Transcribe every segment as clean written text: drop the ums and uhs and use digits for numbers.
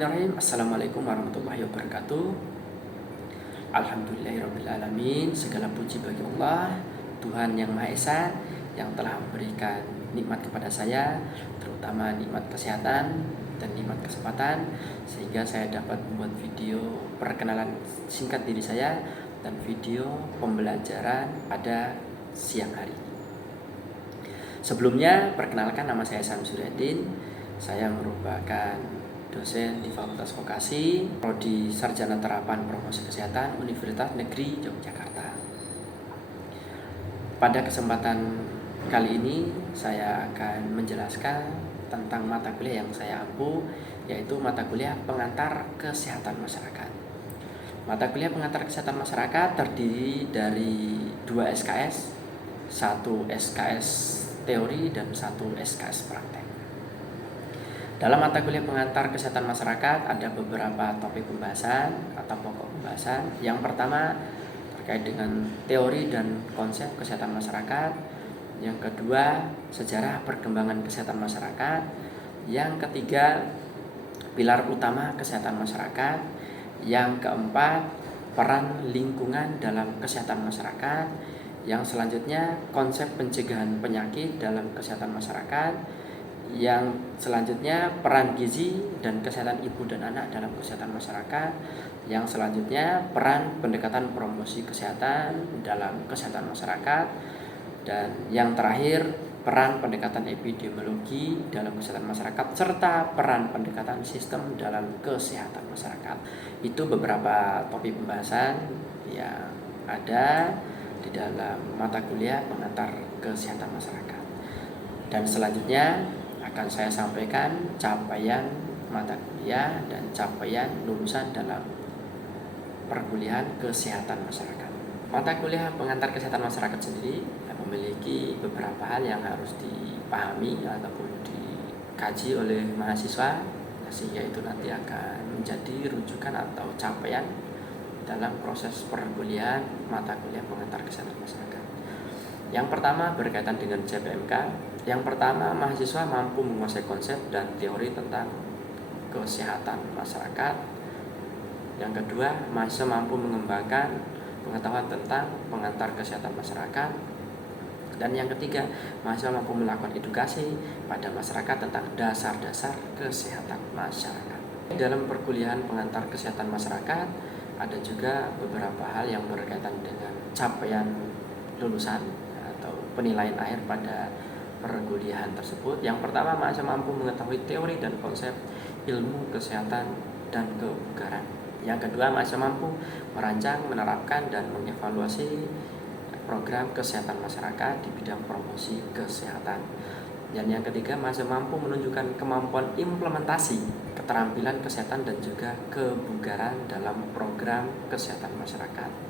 Bismillahirrahmanirrahim. Assalamualaikum warahmatullahi wabarakatuh. Alhamdulillahirrabbilalamin. Segala puji bagi Allah, Tuhan yang Maha Esa, yang telah memberikan nikmat kepada saya, terutama nikmat kesehatan dan nikmat kesempatan, sehingga saya dapat membuat video perkenalan singkat diri saya dan video pembelajaran pada siang hari. Sebelumnya, perkenalkan, nama saya Samsuddin. Saya merupakan dosen di Fakultas Vokasi, Prodi Sarjana Terapan Promosi Kesehatan, Universitas Negeri Yogyakarta. Pada kesempatan kali ini, saya akan menjelaskan tentang mata kuliah yang saya ampu, yaitu mata kuliah Pengantar Kesehatan Masyarakat. Mata kuliah Pengantar Kesehatan Masyarakat terdiri dari 2 SKS, 1 SKS teori dan 1 SKS praktek. Dalam mata kuliah Pengantar Kesehatan Masyarakat ada beberapa topik pembahasan atau pokok pembahasan. Yang pertama terkait dengan teori dan konsep kesehatan masyarakat. Yang kedua, sejarah perkembangan kesehatan masyarakat. Yang ketiga, pilar utama kesehatan masyarakat. Yang keempat, peran lingkungan dalam kesehatan masyarakat. Yang selanjutnya, konsep pencegahan penyakit dalam kesehatan masyarakat. Yang selanjutnya, peran gizi dan kesehatan ibu dan anak dalam kesehatan masyarakat. Yang selanjutnya, peran pendekatan promosi kesehatan dalam kesehatan masyarakat. Dan yang terakhir, peran pendekatan epidemiologi dalam kesehatan masyarakat serta peran pendekatan sistem dalam kesehatan masyarakat. Itu beberapa topik pembahasan yang ada di dalam mata kuliah Pengantar Kesehatan Masyarakat. Dan selanjutnya akan saya sampaikan capaian mata kuliah dan capaian lulusan dalam perkuliahan kesehatan masyarakat. Mata kuliah Pengantar Kesehatan Masyarakat sendiri memiliki beberapa hal yang harus dipahami ataupun dikaji oleh mahasiswa, sehingga itu nanti akan menjadi rujukan atau capaian dalam proses perkuliahan mata kuliah Pengantar Kesehatan Masyarakat. Yang pertama berkaitan dengan CPMK. Yang pertama, mahasiswa mampu menguasai konsep dan teori tentang kesehatan masyarakat. Yang kedua, mahasiswa mampu mengembangkan pengetahuan tentang pengantar kesehatan masyarakat. Dan yang ketiga, mahasiswa mampu melakukan edukasi pada masyarakat tentang dasar-dasar kesehatan masyarakat. Dalam perkuliahan pengantar kesehatan masyarakat, ada juga beberapa hal yang berkaitan dengan capaian lulusan atau penilaian akhir pada perkuliahan tersebut. Yang pertama, mahasiswa mampu mengetahui teori dan konsep ilmu kesehatan dan kebugaran. Yang kedua, mahasiswa mampu merancang, menerapkan, dan mengevaluasi program kesehatan masyarakat di bidang promosi kesehatan. Dan yang ketiga, mahasiswa mampu menunjukkan kemampuan implementasi keterampilan kesehatan dan juga kebugaran dalam program kesehatan masyarakat.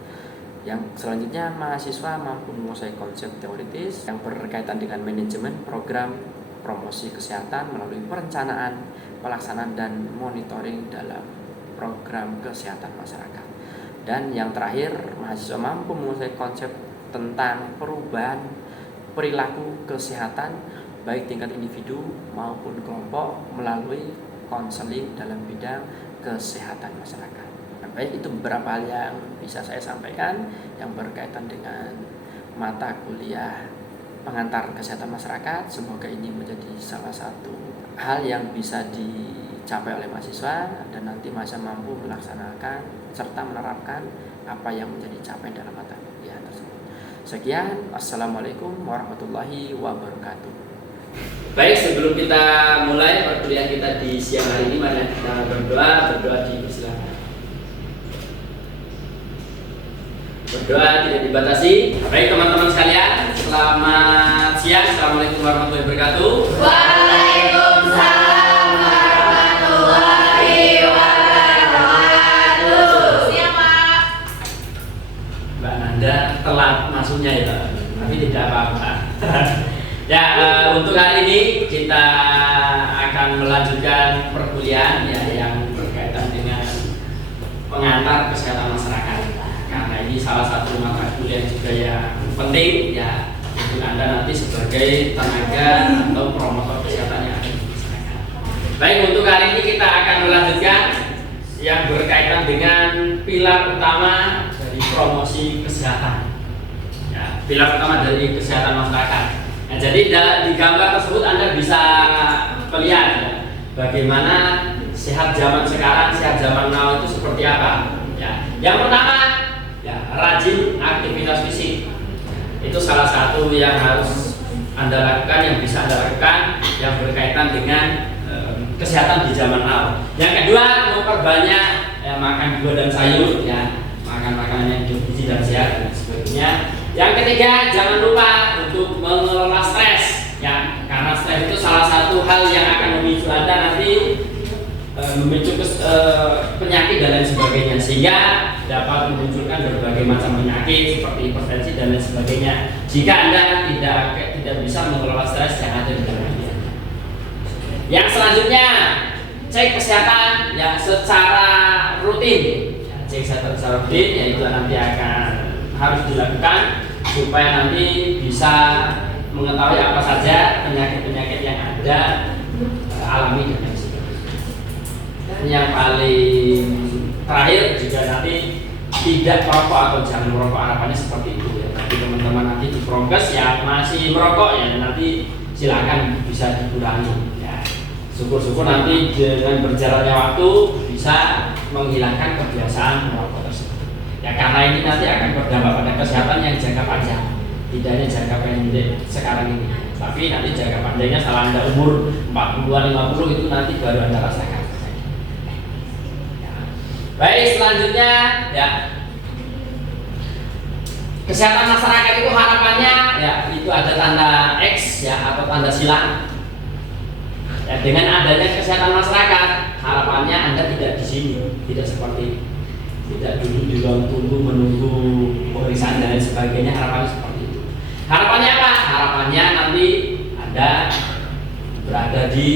Yang selanjutnya, mahasiswa mampu menguasai konsep teoritis yang berkaitan dengan manajemen program promosi kesehatan melalui perencanaan, pelaksanaan, dan monitoring dalam program kesehatan masyarakat. Dan yang terakhir, mahasiswa mampu menguasai konsep tentang perubahan perilaku kesehatan baik tingkat individu maupun kelompok melalui konseling dalam bidang kesehatan masyarakat. Baik, itu beberapa hal yang bisa saya sampaikan yang berkaitan dengan mata kuliah Pengantar Kesehatan Masyarakat. Semoga ini menjadi salah satu hal yang bisa dicapai oleh mahasiswa dan nanti mahasiswa mampu melaksanakan serta menerapkan apa yang menjadi capaian dalam mata kuliah tersebut. Sekian, Assalamualaikum warahmatullahi wabarakatuh. Baik, sebelum kita mulai perkuliahan kita di siang hari ini, mari kita berdoa dipersilakan. Berdoa tidak dibatasi. Baik teman-teman sekalian, selamat siang. Assalamualaikum warahmatullahi wabarakatuh. Waalaikumsalam warahmatullahi wabarakatuh. Siang, Pak. Mbak Nanda telat masuknya ya Pak, tapi tidak apa-apa. Ya, untuk hari ini kita akan melanjutkan perkuliahan ya yang berkaitan dengan pengantar kesehatan masyarakat. Karena ini salah satu mata kuliah juga yang penting ya untuk Anda nanti sebagai tenaga atau promotor kesehatan yang ada di masyarakat. Baik, untuk kali ini kita akan melanjutkan yang berkaitan dengan pilar utama dari promosi kesehatan. Ya, pilar utama dari kesehatan masyarakat. Nah, jadi di gambar tersebut Anda bisa melihat ya, bagaimana sehat zaman sekarang, sehat zaman now itu seperti apa. Ya, yang pertama, ya, rajin aktivitas fisik. Itu salah satu yang harus Anda lakukan, yang bisa Anda lakukan, yang berkaitan dengan kesehatan di zaman now. Yang kedua, memperbanyak makan buah dan sayur, ya, makan makanan yang bergizi dan sehat dan sebagainya. Yang ketiga, jangan lupa untuk mengelola stres, ya, karena stres itu salah satu hal yang akan memicu Anda nanti memicu penyakit dan lain sebagainya, sehingga dapat memunculkan berbagai macam penyakit seperti hipertensi dan lain sebagainya. Jika Anda tidak bisa mengelola stres yang ada di dalam diri. Yang selanjutnya, cek kesehatan ya secara rutin. Ya, cek kesehatan secara rutin, yaitu nanti harus dilakukan supaya nanti bisa mengetahui apa saja penyakit-penyakit yang Anda alami dan lain sebagainya. Dan yang paling terakhir juga nanti tidak merokok atau jangan merokok, harapannya seperti itu ya. Tapi teman-teman nanti di prokes ya masih merokok ya nanti silakan bisa dikurangi. Syukur-syukur nanti dengan berjalannya waktu bisa menghilangkan kebiasaan merokok tersebut. Ya karena ini nanti akan berdampak pada kesehatan yang jangka panjang, tidak hanya jangka pendek sekarang ini, tapi nanti jangka panjangnya setelah Anda umur 40-an 50 itu nanti baru Anda rasakan. Ya. Baik, selanjutnya ya kesehatan masyarakat itu harapannya ya itu ada tanda X ya atau tanda silang. Ya, dengan adanya kesehatan masyarakat, harapannya Anda tidak di sini, tidak seperti tidak duduk di ruang tunggu menunggu pemeriksaan dan lain sebagainya. Harapannya seperti itu. Harapannya apa? Harapannya nanti Anda berada di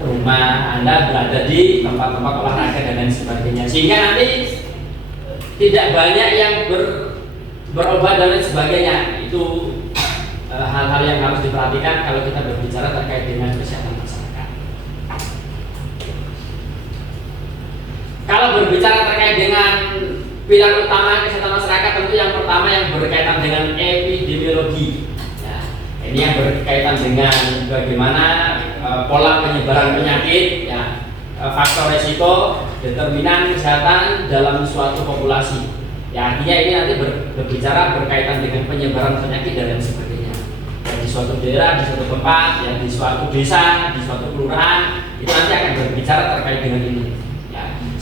rumah, Anda berada di tempat-tempat olahraga dan lain sebagainya, sehingga nanti tidak banyak yang berobat dan lain sebagainya. Itu hal-hal yang harus diperhatikan kalau kita berbicara terkait dengan kesehatan masyarakat. Kalau berbicara terkait dengan pilar utama kesehatan masyarakat, tentu yang pertama yang berkaitan dengan epidemiologi. Ya, ini yang berkaitan dengan bagaimana pola penyebaran penyakit, ya, faktor resiko, determinan kesehatan dalam suatu populasi. Ya, artinya ini nanti berbicara berkaitan dengan penyebaran penyakit dan lain sebagainya. Ya, di suatu daerah, di suatu tempat, ya, di suatu desa, di suatu kelurahan, itu nanti akan berbicara terkait dengan ini.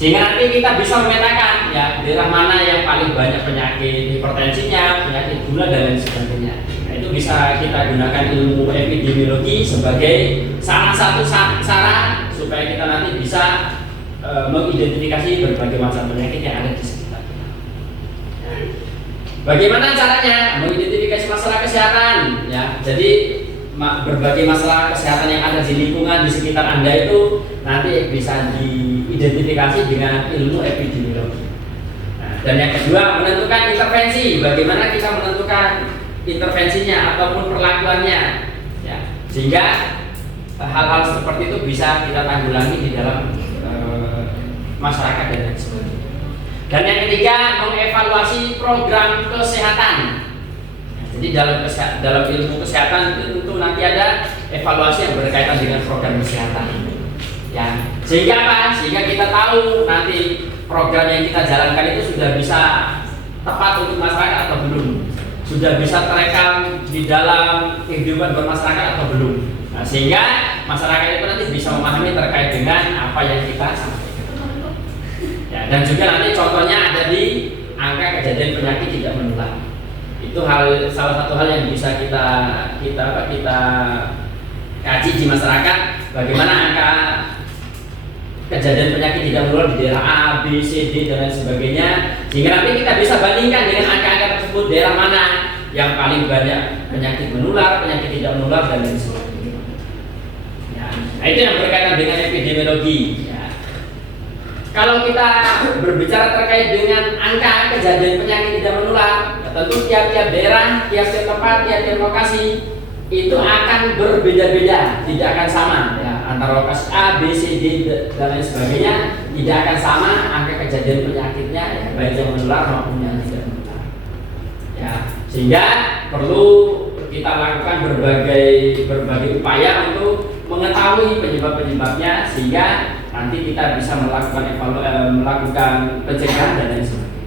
Sehingga nanti kita bisa memetakan ya daerah mana yang paling banyak penyakit hipertensinya, penyakit gula dan lain sebagainya. Nah, itu bisa kita gunakan ilmu epidemiologi sebagai salah satu cara supaya kita nanti bisa mengidentifikasi berbagai macam penyakit yang ada di sekitar kita. Bagaimana caranya mengidentifikasi masalah kesehatan? Ya, jadi berbagai masalah kesehatan yang ada di lingkungan di sekitar Anda itu nanti bisa diidentifikasi dengan ilmu epidemiologi. Nah, dan yang kedua, menentukan intervensi. Bagaimana kita menentukan intervensinya ataupun perlakuannya, ya, sehingga hal-hal seperti itu bisa kita tanggulangi di dalam masyarakat dan lain sebagainya. Dan yang ketiga, mengevaluasi program kesehatan. Jadi dalam ilmu kesehatan itu nanti ada evaluasi yang berkaitan dengan program kesehatan. Ya, sehingga apa? Sehingga kita tahu nanti program yang kita jalankan itu sudah bisa tepat untuk masyarakat atau belum, sudah bisa terekam di dalam kehidupan bermasyarakat atau belum. Nah, sehingga masyarakat itu nanti bisa memahami terkait dengan apa yang kita sampaikan. Ya, dan juga nanti contohnya ada di angka kejadian penyakit tidak menular. Itu salah satu hal yang bisa kita kaji di masyarakat, bagaimana angka kejadian penyakit tidak menular di daerah A, B, C, D dan lain sebagainya, sehingga nanti kita bisa bandingkan dengan angka-angka tersebut daerah mana yang paling banyak penyakit menular, penyakit tidak menular dan lain sebagainya. Ya, nah itu yang berkaitan dengan epidemiologi. Ya. Kalau kita berbicara terkait dengan angka kejadian penyakit tidak menular, tentu tiap-tiap daerah, tiap-tiap tempat, tiap-tiap lokasi itu akan berbeda-beda, tidak akan sama. Ya. antara lokasi A, B, C, D dan lain sebagainya tidak akan sama angka kejadian penyakitnya, ya, baik yang menular maupun yang tidak menular. Ya, sehingga perlu kita lakukan berbagai upaya untuk mengetahui penyebab-penyebabnya sehingga nanti kita bisa melakukan melakukan pencegahan dan lain sebagainya.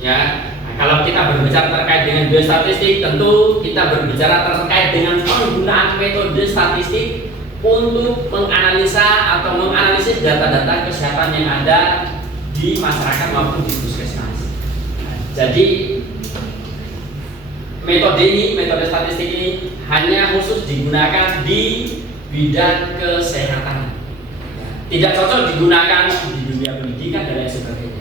Ya, nah, kalau kita berbicara terkait dengan biostatistik, tentu kita berbicara terkait dengan penggunaan metode statistik untuk menganalisa atau menganalisis data-data kesehatan yang ada di masyarakat maupun di puskesmas. Nah, jadi metode statistik ini hanya khusus digunakan di bidang kesehatan. Tidak cocok digunakan di dunia pendidikan dan lain sebagainya.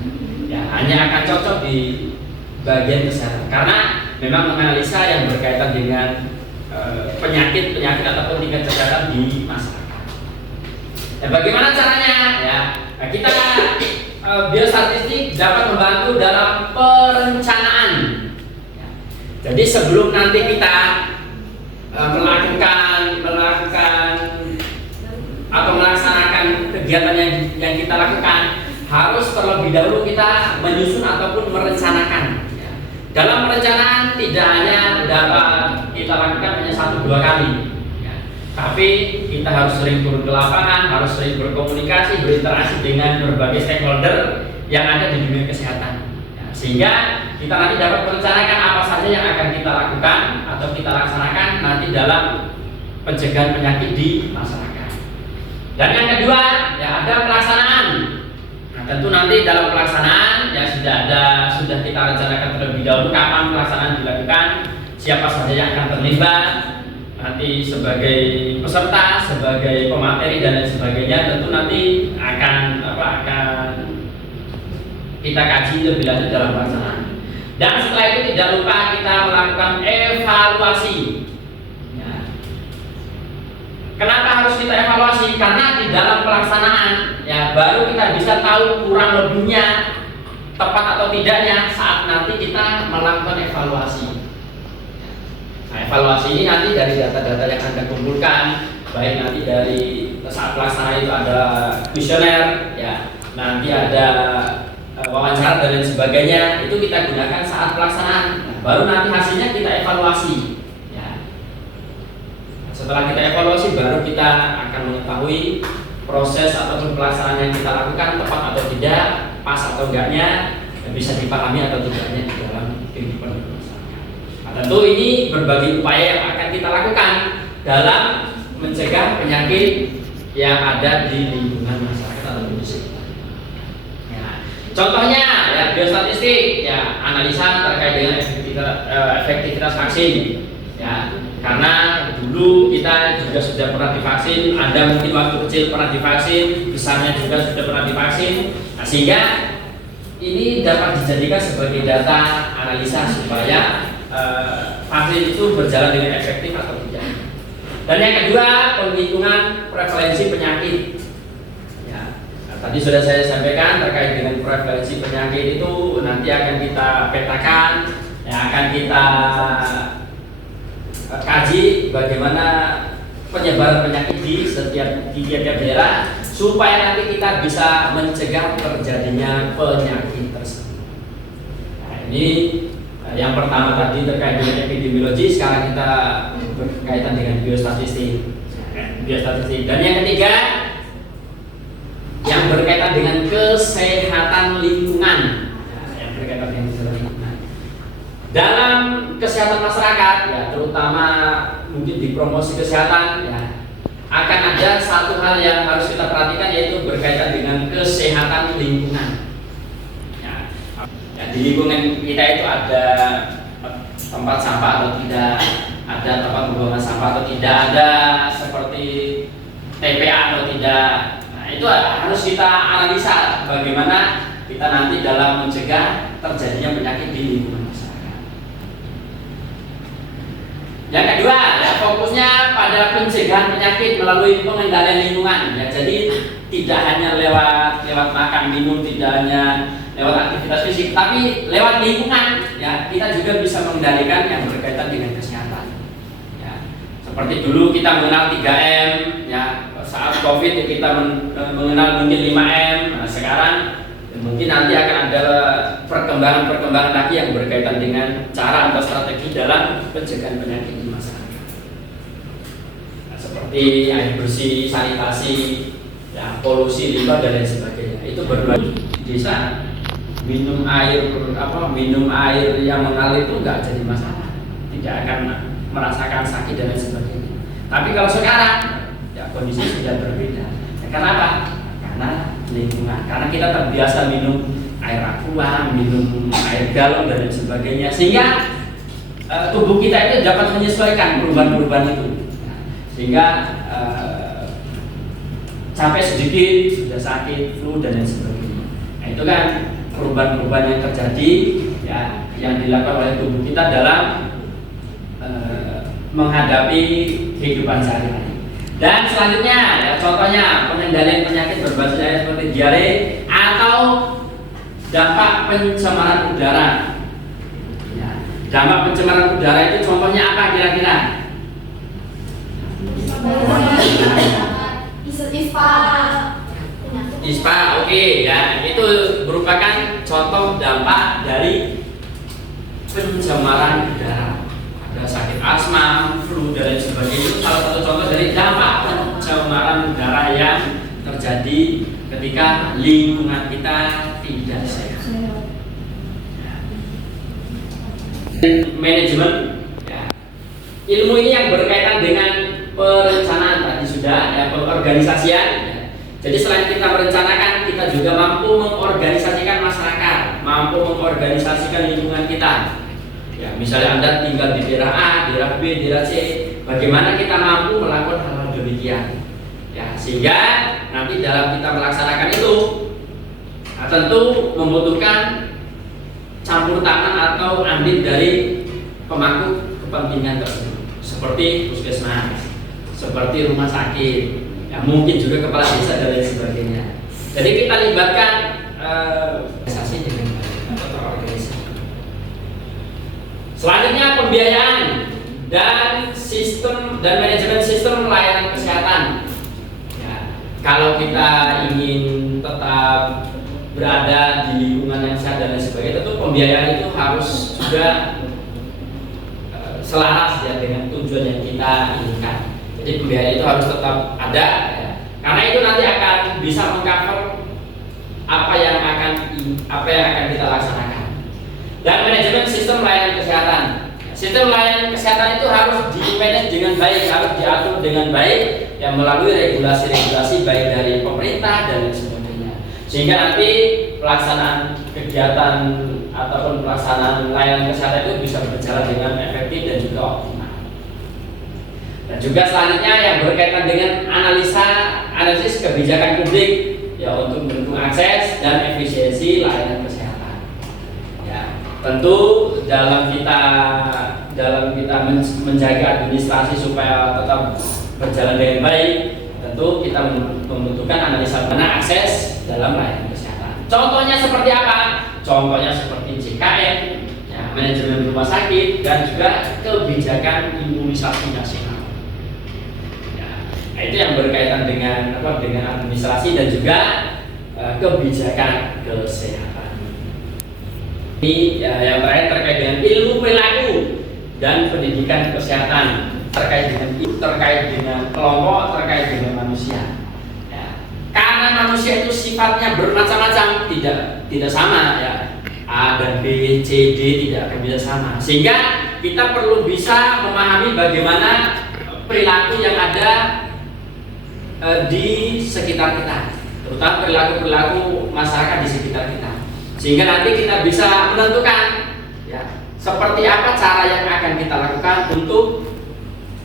Ya, hanya akan cocok di bagian kesehatan karena memang menganalisa yang berkaitan dengan penyakit ataupun tingkat kesehatan di masyarakat. Ya, bagaimana caranya? Ya, nah, kita biostatistik dapat membantu dalam perencanaan. Ya, jadi sebelum nanti kita melakukan atau melaksanakan kegiatan yang kita lakukan, harus terlebih dahulu kita menyusun ataupun merencanakan. Dalam perencanaan tidak hanya dapat kita lakukan hanya 1-2 kali, tapi kita harus sering turun ke lapangan, harus sering berkomunikasi, berinteraksi dengan berbagai stakeholder yang ada di dunia kesehatan, sehingga kita nanti dapat merencanakan apa saja yang akan kita lakukan atau kita laksanakan nanti dalam pencegahan penyakit di masyarakat. Dan yang kedua, ya ada pelaksanaan. Tentu nanti dalam pelaksanaan ya sudah kita rencanakan terlebih dahulu kapan pelaksanaan dilakukan, siapa saja yang akan terlibat, nanti sebagai peserta, sebagai pemateri dan lain sebagainya. Tentu nanti akan kita kaji lebih lanjut dalam pelaksanaan. Dan setelah itu tidak lupa kita melakukan evaluasi. Kenapa harus kita evaluasi? Karena di dalam pelaksanaan ya baru kita bisa tahu kurang lebihnya tepat atau tidaknya saat nanti kita melakukan evaluasi. Nah, evaluasi ini nanti dari data-data yang Anda kumpulkan, baik nanti dari saat pelaksanaan itu ada kuesioner, ya, nanti ada wawancara dan lain sebagainya, itu kita gunakan saat pelaksanaan. Nah, baru nanti hasilnya kita evaluasi. Setelah kita evaluasi baru kita akan mengetahui proses ataupun pelaksanaan yang kita lakukan tepat atau tidak, pas atau enggaknya, bisa dipahami atau tidaknya di dalam kehidupan masyarakat. Nah, tentu ini berbagai upaya yang akan kita lakukan dalam mencegah penyakit yang ada di lingkungan masyarakat atau di sekitar. Ya, contohnya ya biostatistik, ya analisa terkait dengan efektivitas vaksin. Ya, karena dulu kita juga sudah pernah divaksin, Anda mungkin waktu kecil pernah divaksin, besarnya juga sudah pernah divaksin, nah, sehingga ini dapat dijadikan sebagai data analisa supaya vaksin itu berjalan dengan efektif atau tidak. Dan yang kedua, penghitungan prevalensi penyakit. Ya, nah, tadi sudah saya sampaikan terkait dengan prevalensi penyakit itu nanti akan kita petakan, ya, akan kita kaji bagaimana penyebaran penyakit di tiap daerah supaya nanti kita bisa mencegah terjadinya penyakit tersebut. Nah, ini yang pertama tadi terkait dengan epidemiologi, sekarang kita berkaitan dengan biostatistik. Dan yang ketiga yang berkaitan dengan kesehatan lingkungan. Dalam kesehatan masyarakat, ya terutama mungkin di promosi kesehatan, ya akan ada satu hal yang harus kita perhatikan, yaitu berkaitan dengan kesehatan lingkungan. Ya, di lingkungan kita itu ada tempat sampah atau tidak, ada tempat pembuangan sampah atau tidak, ada seperti TPA atau tidak. Nah, itu harus kita analisa bagaimana kita nanti dalam mencegah terjadinya penyakit di lingkungan. Yang kedua, ya fokusnya pada pencegahan penyakit melalui pengendalian lingkungan. Ya, jadi tidak hanya lewat makan minum, tidak hanya lewat aktivitas fisik, tapi lewat lingkungan. Ya, kita juga bisa mengendalikan yang berkaitan dengan kesehatan. Ya, Seperti dulu kita mengenal 3M, ya saat COVID kita mengenal mungkin 5M. Nah, sekarang mungkin nanti akan ada perkembangan lagi yang berkaitan dengan cara atau strategi dalam pencegahan penyakit di masyarakat. Nah, seperti air bersih, sanitasi, ya, polusi limbah dan lain sebagainya. Itu berbagai di desa minum air yang mengalir itu nggak jadi masalah, tidak akan merasakan sakit dan lain sebagainya. Tapi kalau sekarang ya kondisi sudah berbeda. Ya, kenapa? Karena lingkungan, karena kita terbiasa minum air aqua, minum air galon dan lain sebagainya, sehingga tubuh kita itu dapat menyesuaikan perubahan-perubahan itu. Sehingga sampai sedikit sudah sakit, flu dan lain sebagainya. Nah, itu kan perubahan-perubahan yang terjadi, ya, yang dilakukan oleh tubuh kita dalam menghadapi kehidupan sehari-hari. Dan selanjutnya, ya, contohnya pengendalian penyakit berbasis air seperti diare atau dampak pencemaran udara. Ya, dampak pencemaran udara itu contohnya apa kira-kira? ISPA, oke, ya, itu merupakan contoh dampak dari pencemaran udara. Ada sakit asma, flu dan lain sebagainya. Itu salah satu contoh dari dampak pencemaran udara yang terjadi ketika lingkungan kita tidak sehat. Manajemen, ya. Ilmu ini yang berkaitan dengan perencanaan tadi sudah, ya, pengorganisasian. Ya. Jadi selain kita merencanakan, kita juga mampu mengorganisasikan masyarakat, mampu mengorganisasikan lingkungan kita. Ya, misalnya Anda tinggal di daerah A, daerah B, daerah C, bagaimana kita mampu melakukan hal-hal demikian? Ya, sehingga nanti dalam kita melaksanakan itu, nah, tentu membutuhkan campur tangan atau andil dari pemangku kepentingan tersebut, seperti puskesmas, seperti rumah sakit, ya, mungkin juga kepala desa dan lain sebagainya. Jadi kita libatkan organisasi dengan baik atau terorganisasi. Selanjutnya pembiayaan dan sistem dan manajemen sistem layanan kesehatan. Ya, kalau kita ingin tetap berada di lingkungan yang sehat dan lain sebagainya, tentu pembiayaan itu harus juga selaras, ya, dengan tujuan yang kita inginkan. Jadi pembiayaan itu harus tetap ada, ya, karena itu nanti akan bisa mengcover apa yang akan kita laksanakan. Dan manajemen sistem layanan kesehatan. Sistem layanan kesehatan itu harus di-manage dengan baik, harus diatur dengan baik, yang melalui regulasi-regulasi baik dari pemerintah dan lain sebagainya. Sehingga nanti pelaksanaan kegiatan ataupun pelaksanaan layanan kesehatan itu bisa berjalan dengan efektif dan juga optimal. Dan juga selanjutnya yang berkaitan dengan analisis kebijakan publik, ya, untuk mendukung akses dan efisiensi layanan kesehatan. Tentu dalam kita menjaga administrasi supaya tetap berjalan dengan baik, tentu kita membutuhkan analisa mana akses dalam layanan kesehatan. Contohnya seperti apa? Contohnya seperti JKN, ya, manajemen rumah sakit, dan juga kebijakan imunisasi nasional. Ya, nah, itu yang berkaitan dengan administrasi dan juga kebijakan kesehatan. Ini, ya, yang terakhir terkait dengan ilmu perilaku dan pendidikan kesehatan, terkait dengan kelompok, terkait dengan manusia. Ya. Karena manusia itu sifatnya bermacam-macam, tidak sama, ya. A dan B, C, D tidak akan bisa sama. Sehingga kita perlu bisa memahami bagaimana perilaku yang ada di sekitar kita, terutama perilaku masyarakat di sekitar kita. Sehingga nanti kita bisa menentukan, ya, seperti apa cara yang akan kita lakukan untuk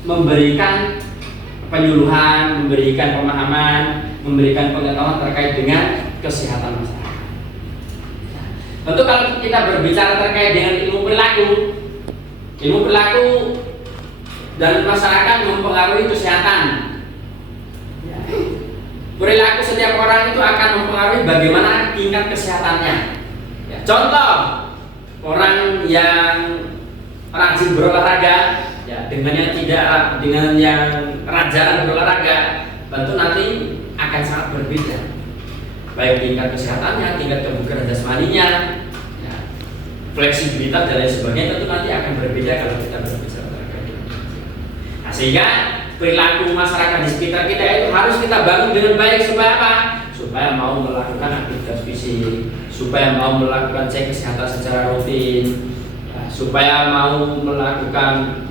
memberikan penyuluhan, memberikan pemahaman, memberikan pengetahuan terkait dengan kesehatan masyarakat. Ya. Tentu kalau kita berbicara terkait dengan ilmu perilaku dan masyarakat mempengaruhi kesehatan. Ya. Perilaku setiap orang itu akan mempengaruhi bagaimana tingkat kesehatannya. Contoh, orang yang rajin berolahraga, ya, ya, dengan yang rajin berolahraga, tentu nanti akan sangat berbeda. Baik tingkat kesehatannya, tingkat kebugaran jasmaninya, ya, fleksibilitas dan lain sebagainya tentu nanti akan berbeda kalau kita berbicara olahraga. Nah, sehingga perilaku masyarakat di sekitar kita itu harus kita bangun dengan baik supaya apa? Supaya mau melakukan aktivitas fisik, supaya mau melakukan cek kesehatan secara rutin, ya, supaya mau melakukan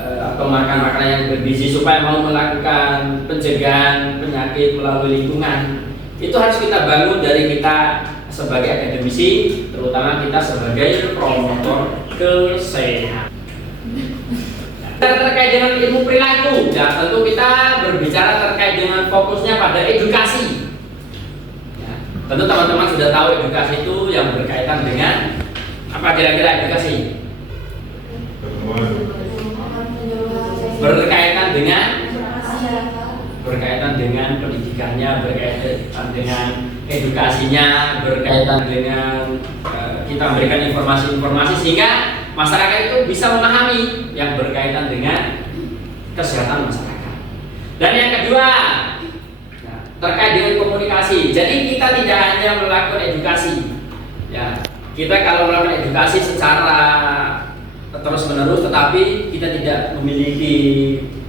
atau makan makanan yang bergizi, supaya mau melakukan pencegahan penyakit melalui lingkungan. Itu harus kita bangun dari kita sebagai akademisi, terutama kita sebagai promotor kesehatan. Terkait dengan ilmu perilaku, ya tentu kita berbicara terkait dengan fokusnya pada edukasi. Ya, tentu teman-teman sudah tahu edukasi itu yang berkaitan dengan apa kira-kira edukasi? Berkaitan dengan pendidikannya, berkaitan dengan edukasinya, berkaitan dengan kita memberikan informasi-informasi sehingga masyarakat itu bisa memahami yang berkaitan dengan kesehatan masyarakat. Dan yang kedua, terkait dengan komunikasi. Jadi kita tidak hanya melakukan edukasi, ya kita kalau melakukan edukasi secara terus-menerus, tetapi kita tidak memiliki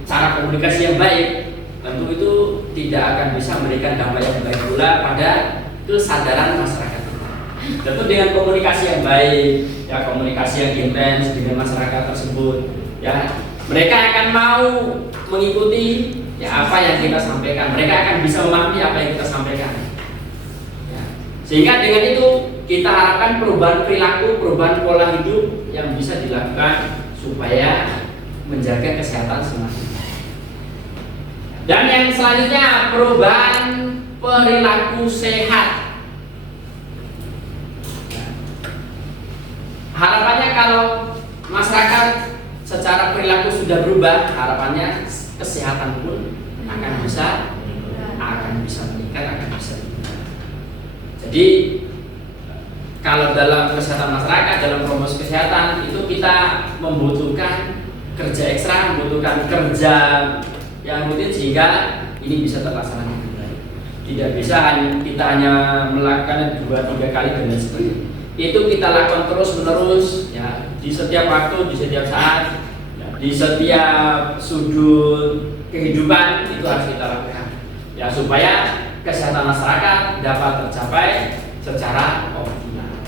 cara komunikasi yang baik, tentu itu tidak akan bisa memberikan dampak yang baik pula pada kesadaran masyarakat kita. Tentu dengan komunikasi yang baik, ya komunikasi yang intens dengan masyarakat tersebut, ya mereka akan mau mengikuti ya apa yang kita sampaikan. Mereka akan bisa memahami apa yang kita sampaikan. Ya. Sehingga dengan itu kita harapkan perubahan perilaku, perubahan pola hidup yang bisa dilakukan supaya menjaga kesehatan semakin baik. Dan yang selanjutnya perubahan perilaku sehat. Harapannya kalau masyarakat secara perilaku sudah berubah, harapannya kesehatan pun akan bisa meningkat, akan bisa berubah. Jadi kalau dalam kesehatan masyarakat, dalam promosi kesehatan itu kita membutuhkan kerja ekstra, membutuhkan kerja yang rutin sehingga ini bisa terlaksana dengan baik. Tidak bisa kita hanya melakukan 2-3 kali dan lain sebagainya. Itu kita lakukan terus menerus, ya di setiap waktu, di setiap saat, ya, di setiap sudut kehidupan itu harus kita lakukan. Ya supaya kesehatan masyarakat dapat tercapai secara optimal.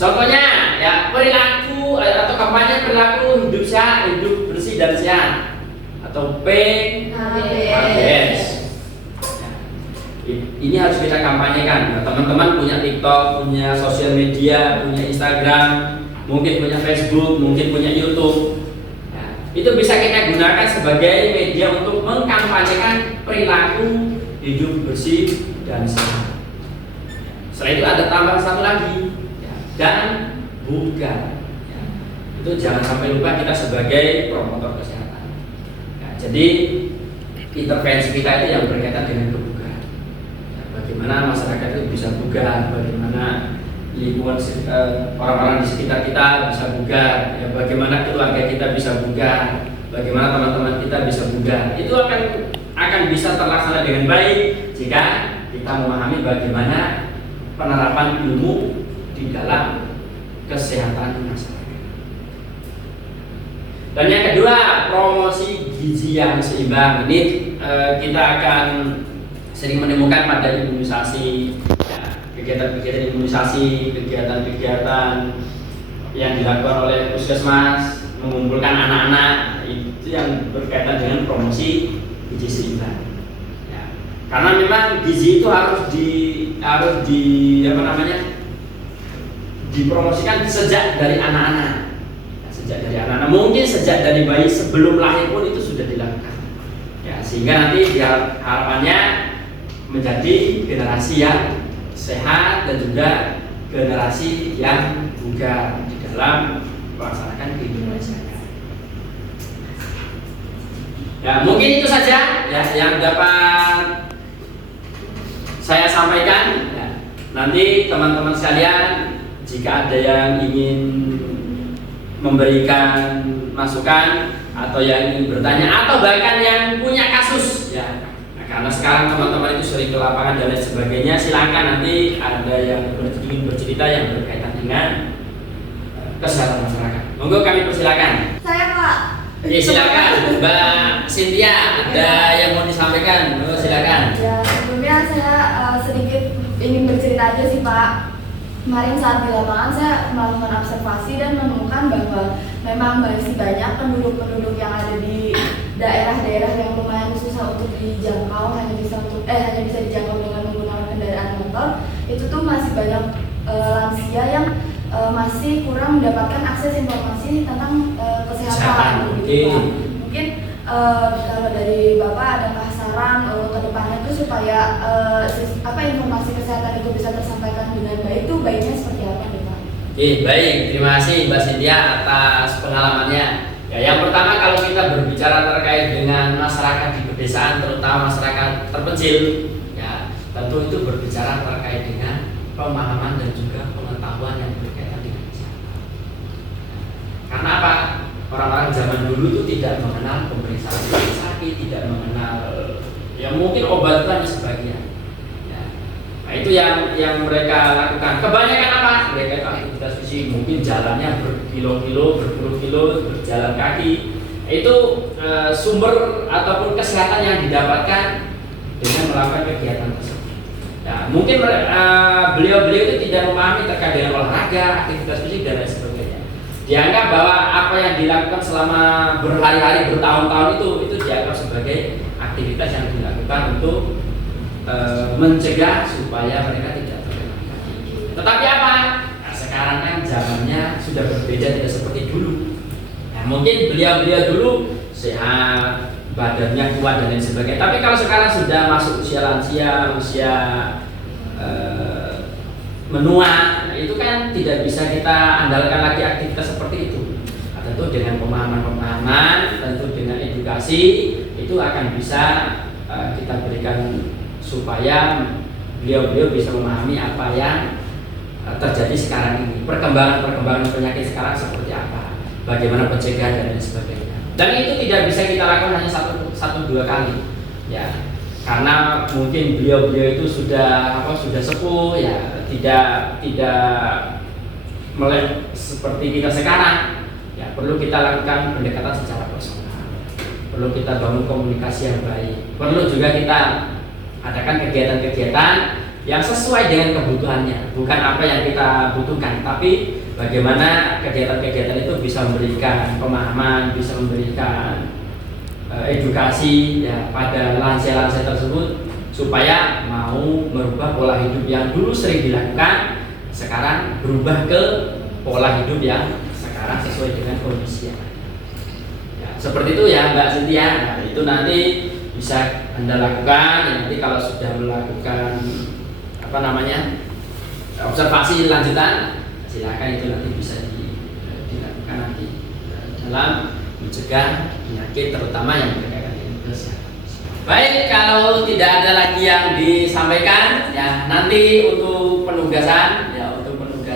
Contohnya ya perilaku atau kampanye perilaku hidup sehat, hidup bersih dan sehat atau PHBS. Ini harus kita kampanyekan. Nah, teman-teman punya TikTok, punya sosial media, punya Instagram, mungkin punya Facebook, mungkin punya YouTube. Nah, itu bisa kita gunakan sebagai media untuk mengkampanyekan perilaku hidup bersih dan sehat. Setelah itu ada tambahan satu lagi, ya, dan bukan. Ya, itu jangan sampai lupa kita sebagai promotor kesehatan. Ya, jadi intervensi kita itu yang berkaitan dengan kebugaran. Bagaimana masyarakat itu bisa bugar, bagaimana lingkungan orang-orang di sekitar kita bisa bugar, ya, bagaimana keluarga kita bisa bugar, bagaimana teman-teman kita bisa bugar. Itu akan bisa terlaksana dengan baik jika kita memahami bagaimana penerapan ilmu di dalam kesehatan masyarakat. Dan yang kedua, promosi gizi yang seimbang. Ini kita akan sering menemukan pada imunisasi, ya, kegiatan-kegiatan imunisasi, kegiatan-kegiatan yang dilakukan oleh puskesmas, mengumpulkan anak-anak, itu yang berkaitan dengan promosi gizi seimbang. Ya. Karena memang gizi itu harus dipromosikan sejak dari anak-anak. Ya, sejak dari anak-anak, mungkin sejak dari bayi sebelum lahir pun itu sudah dilakukan. Ya, sehingga nanti harapannya menjadi generasi yang sehat dan juga generasi yang bugar di dalam melaksanakan kehidupan masyarakat. Ya, mungkin itu saja ya yang dapat saya sampaikan. Ya, nanti teman-teman sekalian, jika ada yang ingin memberikan masukan atau yang ingin bertanya atau bahkan yang punya kasus ya. Nah, karena sekarang teman-teman itu sering ke lapangan dan lain sebagainya, silakan nanti ada yang ingin bercerita yang berkaitan dengan kesehatan masyarakat. Monggo kami persilakan. Saya Pak. Ya, silakan Mbak Cynthia, ada yang mau disampaikan? Monggo silakan. Ya, sebelumnya saya sedikit ingin bercerita aja sih Pak. Kemarin saat di lapangan saya melakukan observasi dan menemukan bahwa memang masih banyak penduduk-penduduk yang ada di daerah-daerah yang lumayan susah untuk dijangkau, hanya bisa dijangkau dengan menggunakan kendaraan motor. Itu tuh masih banyak lansia yang masih kurang mendapatkan akses informasi tentang kesehatan. Gitu, Pak. Mungkin kalau dari Bapak adakah saran ke depannya itu supaya informasi kesehatan itu bisa tersampaikan dengan baik, itu baiknya seperti apa nih Pak? Oke, baik, terima kasih Mbak Cynthia atas pengalamannya. Ya, yang pertama kalau kita berbicara terkait dengan masyarakat di pedesaan, terutama masyarakat terpencil, ya tentu itu berbicara terkait dengan pemahaman dan juga pengetahuan yang berkaitan dengan kesehatan. Karena apa? Orang-orang zaman dulu itu tidak mengenal pemeriksaan rumah sakit, tidak mengenal ya mungkin obat dan sebagainya. Ya. Nah itu yang mereka lakukan. Kebanyakan apa? Mereka itu aktivitas fisik, mungkin jalannya berkilo-kilo, berpuluh kilo, berjalan kaki. Itu sumber ataupun kesehatan yang didapatkan dengan melakukan kegiatan tersebut. Ya, mungkin beliau-beliau itu tidak memahami terkait dengan olahraga, aktivitas fisik dan lain sebagainya. Dianggap bahwa apa yang dilakukan selama berhari-hari, bertahun-tahun itu dianggap sebagai aktivitas yang dilakukan untuk mencegah supaya mereka tidak terkena penyakit. Tetapi apa? Nah, sekarang kan zamannya sudah berbeda, tidak seperti dulu. Nah, mungkin beliau-beliau dulu sehat, badannya kuat dan lain sebagainya. Tapi kalau sekarang sudah masuk usia lansia, usia menua, nah itu kan tidak bisa kita andalkan lagi aktivitas seperti itu. Nah, tentu dengan pemahaman-pemahaman, tentu dengan edukasi itu akan bisa kita berikan supaya beliau-beliau bisa memahami apa yang terjadi sekarang ini, perkembangan penyakit sekarang seperti apa, bagaimana pencegahan dan lain sebagainya. Dan itu tidak bisa kita lakukan hanya satu dua kali, ya. Karena mungkin beliau-beliau itu sudah sepuh, ya tidak melek seperti kita sekarang. Ya perlu kita lakukan pendekatan secara personal, perlu kita bangun komunikasi yang baik, perlu juga kita adakan kegiatan-kegiatan yang sesuai dengan kebutuhannya, bukan apa yang kita butuhkan, tapi bagaimana kegiatan-kegiatan itu bisa memberikan pemahaman, bisa memberikan edukasi ya pada lansia-lansia tersebut supaya mau merubah pola hidup yang dulu sering dilakukan, sekarang berubah ke pola hidup yang sekarang sesuai dengan kondisi yang ada. Ya, seperti itu ya Mbak Cynthia. Nah, itu nanti bisa Anda lakukan. Ya, nanti kalau sudah melakukan observasi lanjutan, silakan itu nanti bisa dilakukan nanti dalam mencegah penyakit terutama yang berkaitan dengan kesehatan. Baik, kalau tidak ada lagi yang disampaikan, ya nanti untuk penugasan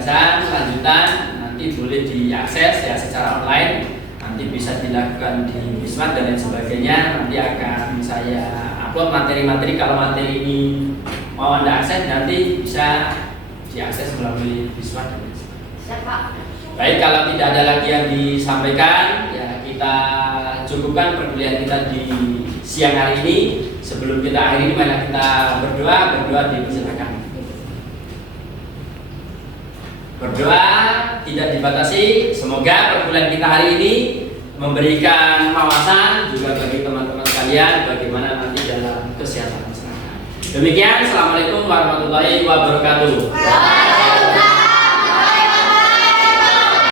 lanjutan nanti boleh diakses ya secara online. Nanti bisa dilakukan di Wisma dan lain sebagainya. Nanti akan saya upload materi-materi. Kalau materi ini mau Anda akses, nanti bisa diakses melalui Wisma dan lain sebagainya. Siapa? Baik, kalau tidak ada lagi yang disampaikan, ya kita cukupkan perkuliahan kita di siang hari ini. Sebelum kita akhiri, mari kita berdoa dipersilakan. Berdoa tidak dibatasi. Semoga perkuliahan kita hari ini memberikan wawasan juga bagi teman-teman sekalian bagaimana nanti dalam kesehatan masyarakat. Demikian, assalamualaikum warahmatullahi wabarakatuh.